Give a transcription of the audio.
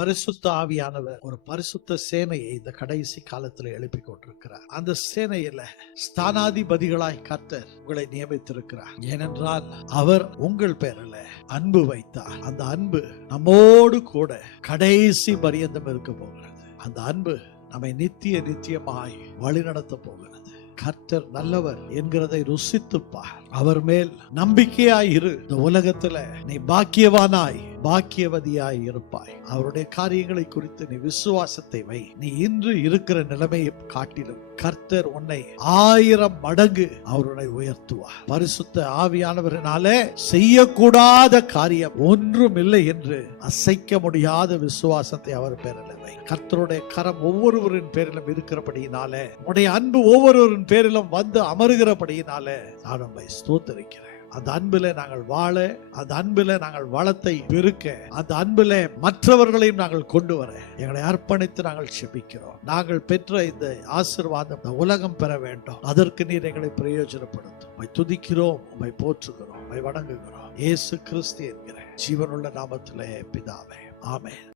பரிசுத்த ஆவியானவர் ஒரு பரிசுத்த சேனையை இந்த கடைசி காலத்தில் எழுப்பி கொண்டிருக்கிறார். அந்த சேனையில ஸ்தானாதிபதிகளாய் கர்த்தர் உங்களை நியமித்திருக்கிறார். ஏனென்றால் அவர் உங்கள் பேரில் அன்பு வைத்தார். அந்த அன்பு நம்மோடு கூட கடைசி பரியந்தம் இருக்க போகிறது. அந்த அன்பு நம்மை நித்தியமாய் வழிநடத்த போகிறது. கர்த்தர் நல்லவர் என்கிறதை ருசித்துப்பார். அவர் மேல் நம்பிக்கையாய் இரு. இந்த உலகத்துல நீ பாக்கியவதியாய் இருப்பாய். அவருடைய காரியங்களை குறித்து நீ விசுவாசத்தை வை. நீ இன்று இருக்கிற நிலைமையை காட்டிலும் கர்த்தர் உன்னை 1000 மடங்கு அவருடைய உயர்த்துவார். பரிசுத்த ஆவியானவரினாலே செய்யக்கூடாத காரியம் ஒன்றும் இல்லை என்று அசைக்க முடியாத விசுவாசத்தை அவர் பேரில் வை. கர்த்தருடைய கரம் ஒவ்வொருவரின் பேரிலும் இருக்கிறபடியினாலே, உன்னுடைய அன்பு ஒவ்வொருவரின் பேரிலும் வந்து அமருகிறபடியினாலே நான் உம்மை ஸ்தோத்திரிக்கிறேன். அந்த அன்பிலே நாங்கள் வாழ, அந்த அன்பிலே நாங்கள் வளத்தை பெருக்க, அந்த அன்பிலே மற்றவர்களையும் நாங்கள் கொண்டு வர எங்களை அர்ப்பணித்து நாங்கள் செபிக்கிறோம். நாங்கள் பெற்ற இந்த ஆசீர்வாதம் இந்த உலகம் பெற வேண்டும். அதற்கு நீர் எங்களை பிரயோஜனப்படுத்தும். உம்மை துதிக்கிறோம், உம்மை போற்றுகிறோம், உம்மை வணங்குகிறோம். இயேசு கிறிஸ்து என்கிற ஜீவனுள்ள நாமத்திலே பிதாவே, ஆமென்.